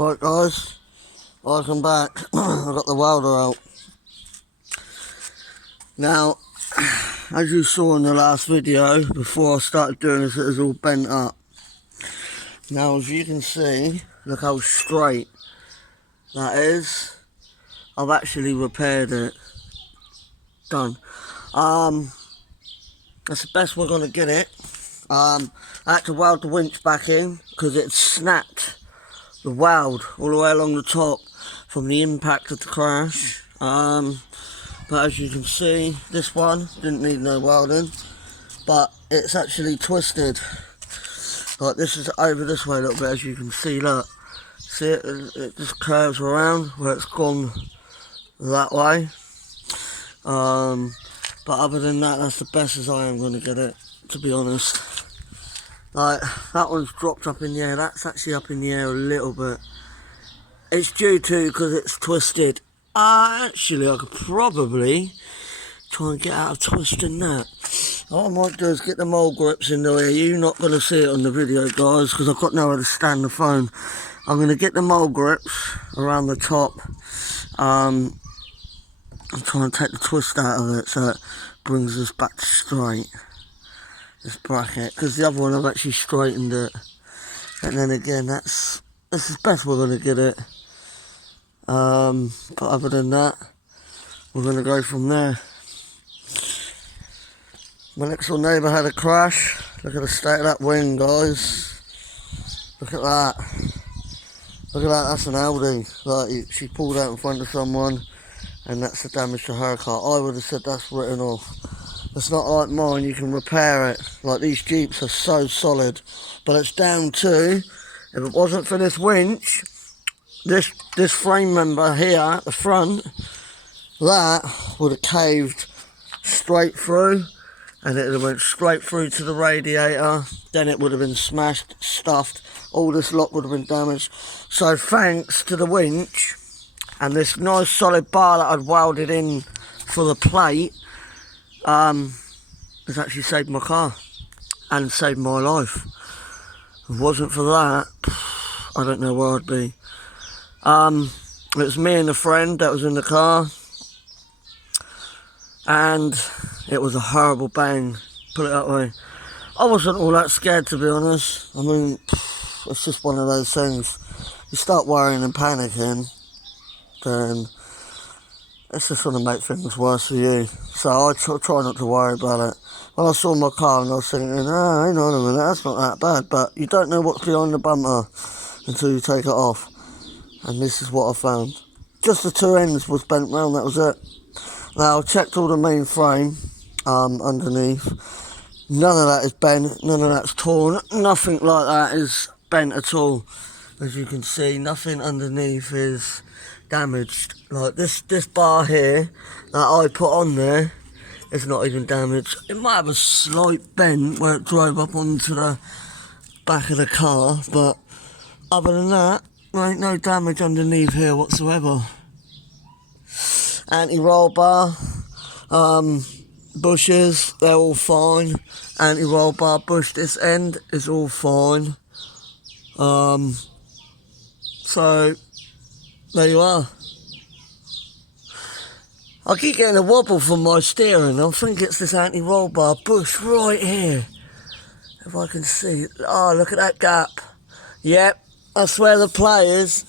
Right guys, welcome back. I've got the welder out. Now, as you saw in the last video, before I started doing this, it was all bent up. Now as you can see, look how straight that is. I've actually repaired it. Done. That's the best we're going to get it. I had to weld the winch back in because it snapped the weld all the way along the top from the impact of the crash. But as you can see, this one didn't need no welding, but it's actually twisted. Like this is over this way a little bit, as you can see. Look, see it just curves around where it's gone that way. But other than that, that's the best as I am going to get it, to be honest. Like, that one's dropped up in the air, that's actually up in the air a little bit. It's due to because it's twisted. Actually, I could probably try and get out of twisting that. What I might do is get the mole grips in there. You're not going to see it on the video, guys, because I've got nowhere to stand the phone. I'm going to get the mole grips around the top. I'm trying to take the twist out of it so it brings us back straight. This bracket, because the other one I've actually straightened it. And then again, this is the best we're going to get it. But other than that, we're going to go from there. My next door neighbour had a crash. Look at the state of that wing, guys. Look at that. Look at that, that's an Audi. Like, she pulled out in front of someone, and that's the damage to her car. I would have said that's written off. It's not like mine, you can repair it. Like, these Jeeps are so solid. But it's down to, if it wasn't for this winch, this frame member here at the front, that would have caved straight through, and it would have went straight through to the radiator. Then it would have been smashed, stuffed, all this lot would have been damaged. So thanks to the winch and this nice solid bar that I'd welded in for the plate, it's actually saved my car and saved my life. If it wasn't for that, I don't know where I'd be. It was me and a friend that was in the car, and it was a horrible bang, put it that way. I wasn't all that scared, to be honest. I mean, it's just one of those things. You start worrying and panicking, then it's just going to make things worse for you. So I try not to worry about it. When I saw my car and I was thinking, hang on a minute, that's not that bad. But you don't know what's behind the bumper until you take it off. And this is what I found. Just the two ends was bent round, that was it. Now I checked all the main frame underneath. None of that is bent, none of that's torn. Nothing like that is bent at all. As you can see, nothing underneath is damaged. Like this bar here that I put on there is not even damaged. It might have a slight bend where it drove up onto the back of the car, but other than that, there ain't no damage underneath here whatsoever. Anti-roll bar, bushes, they're all fine. Anti-roll bar bush this end is all fine. So there you are. I keep getting a wobble from my steering. I think it's this anti-roll bar bush right here. If I can see. Oh, look at that gap. Yep, that's where the play is.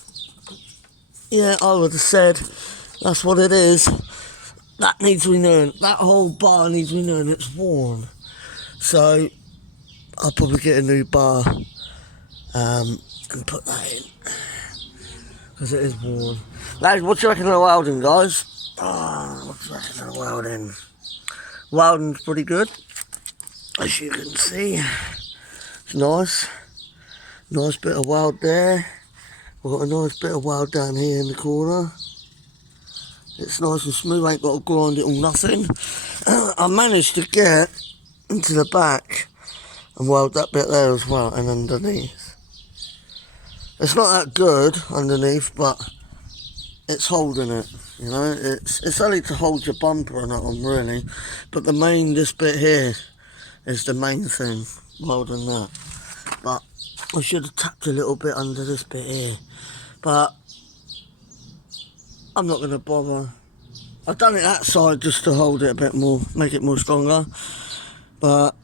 Yeah, I would have said that's what it is. That needs renewing. That whole bar needs renewing. It's worn. So I'll probably get a new bar and put that in, because it is worn. Lads, what do you reckon of the welding, guys? Oh, what do you reckon of the welding? Welding's pretty good, as you can see. It's nice. Nice bit of weld there. We've got a nice bit of weld down here in the corner. It's nice and smooth, ain't got to grind it or nothing. I managed to get into the back and weld that bit there as well, and underneath. It's not that good underneath, but it's holding it, you know. It's only to hold your bumper and that on, really. But this bit here is the main thing, welding that. But I should have tapped a little bit under this bit here. but I'm not going to bother. I've done it that side just to hold it a bit more, make it more stronger, but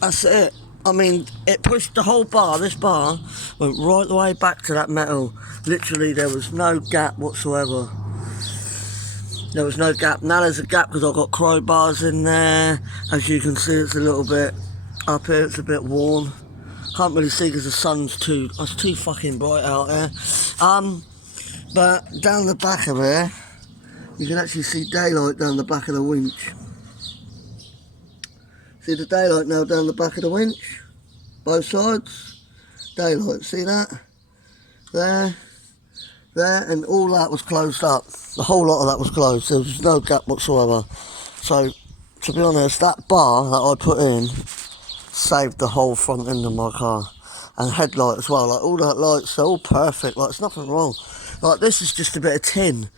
that's it. I mean, it pushed the whole bar, this bar went right the way back to that metal. Literally, there was no gap whatsoever. There was no gap. Now there's a gap because I've got crowbars in there. As you can see, it's a little bit up here, it's a bit warm. Can't really see because the sun's it's too fucking bright out there. But down the back of here, you can actually see daylight down the back of the winch. See the daylight now down the back of the winch? Both sides? Daylight, see that? There, and all that was closed up. The whole lot of that was closed. There was no gap whatsoever. So, to be honest, that bar that I put in saved the whole front end of my car. And headlight as well. Like, all that lights, they're all perfect. Like, there's nothing wrong. Like, this is just a bit of tin.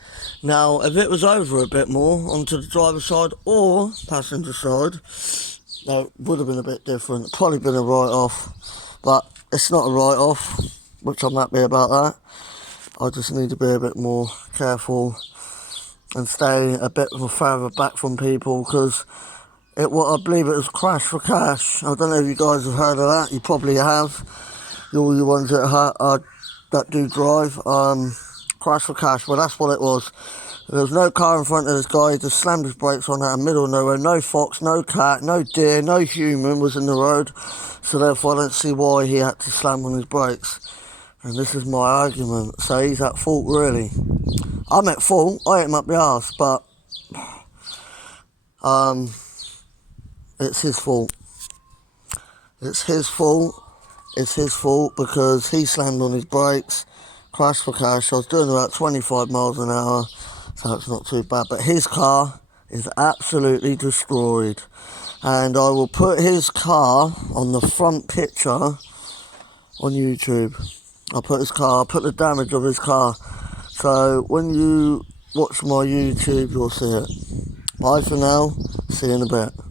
Now, if it was over a bit more onto the driver's side or passenger side, that would have been a bit different. Probably been a write-off. But it's not a write-off, which I'm happy about that. I just need to be a bit more careful and stay a bit further back from people, because I believe it was Crash for Cash. I don't know if you guys have heard of that. You probably have. All you ones that do drive. Crash for Cash. Well, that's what it was. There was no car in front of this guy. He just slammed his brakes on out in the middle of nowhere. No fox, no cat, no deer, no human was in the road. So therefore I don't see why he had to slam on his brakes. And this is my argument. So he's at fault, really. I'm at fault. I hit him up the arse, but it's his fault. It's his fault. It's his fault because he slammed on his brakes. Crash for Cash. I was doing about 25 miles an hour, so it's not too bad. But his car is absolutely destroyed. And I will put his car on the front picture on YouTube. I'll put the damage of his car. So when you watch my YouTube, you'll see it. Bye for now. See you in a bit.